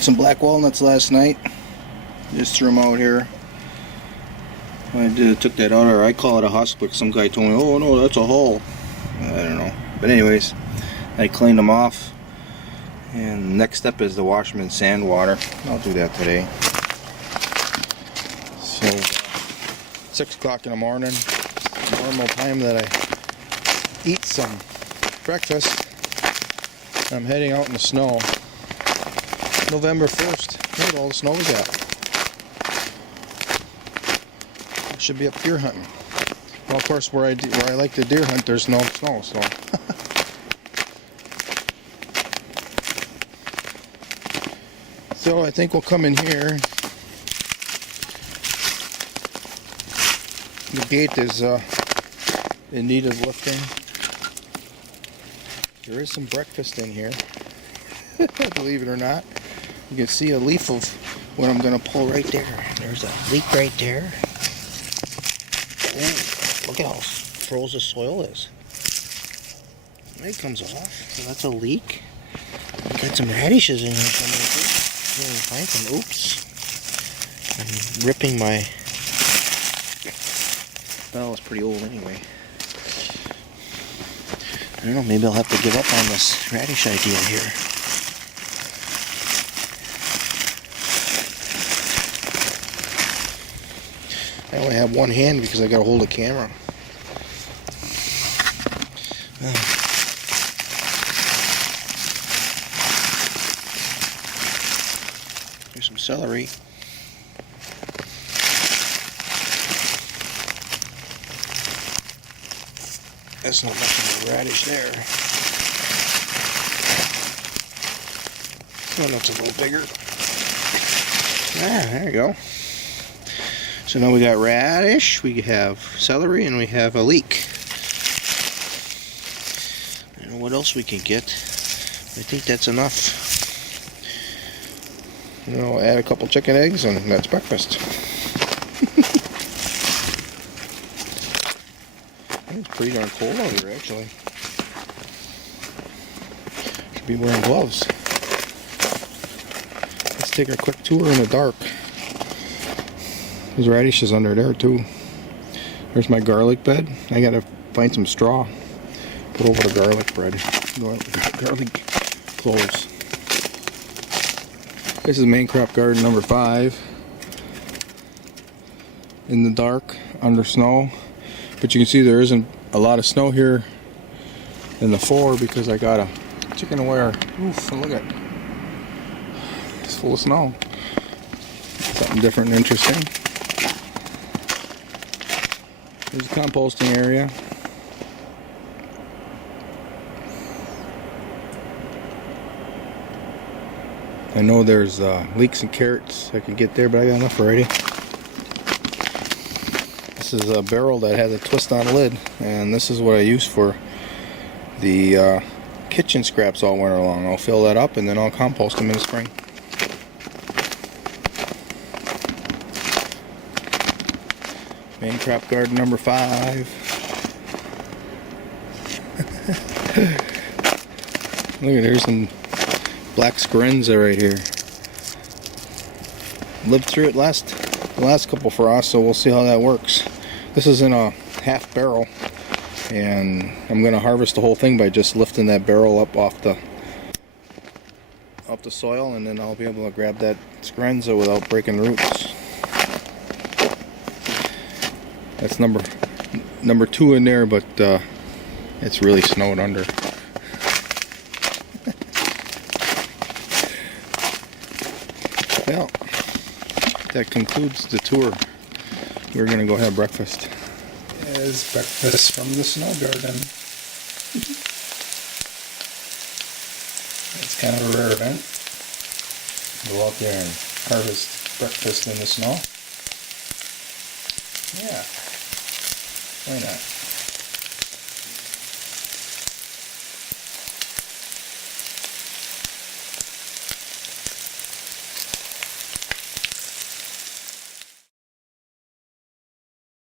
made some black walnuts last night. Just threw them out here. Took that out, or I call it a husk, but some guy told me, oh no, that's a hull. I don't know. But anyways, I cleaned them off. And next step is to wash them in sand water. I'll do that today. So, 6 o'clock in the morning, normal time that I eat some breakfast. I'm heading out in the snow. November 1st. Look at all the snow we got. I should be up deer hunting. Well, of course, where I like to deer hunt, there's no snow, so. So I think we'll come in here. The gate is in need of lifting. There is some breakfast in here, believe it or not. You can see a leaf of what I'm going to pull right there. There's a leak right there. Ooh, look at how froze the soil is. It comes off. So that's a leak. We got some radishes in here somewhere too. Find some. Oops. I'm ripping my. Well, it's pretty old anyway. I don't know, maybe I'll have to give up on this radish idea here. I only have one hand because I got to hold a camera. Here's some celery. That's not much of a radish there. Oh, that's a little bigger. Ah, there you go. So now we got radish, we have celery, and we have a leek. I don't know what else we can get. I think that's enough. You know, add a couple chicken eggs, and that's breakfast. It's pretty darn cold out here, actually. Should be wearing gloves. Let's take a quick tour in the dark. There's radishes under there too. There's my garlic bed. I gotta find some straw. Put over the garlic bread. Garlic cloves. This is main crop garden number 5. In the dark, under snow. But you can see there isn't a lot of snow here in the 4 because I got a chicken wire. Oof, look at it. It's full of snow. Something different and interesting. There's a composting area. I know there's leeks and carrots I could get there, but I got enough already. This is a barrel that has a twist on lid, and this is what I use for the kitchen scraps all winter long. I'll fill that up and then I'll compost them in the spring. Main crop garden number 5. Look at, there's some black Scarenza right here. Lived through it the last couple frosts, so we'll see how that works. This is in a half barrel, and I'm going to harvest the whole thing by just lifting that barrel up off the soil, and then I'll be able to grab that Scarenza without breaking roots. That's number 2 in there, but it's really snowed under. Well, that concludes the tour. We're gonna go have breakfast. There's breakfast from the snow garden. It's kind of a rare event. Go out there and harvest breakfast in the snow. Yeah. Why not?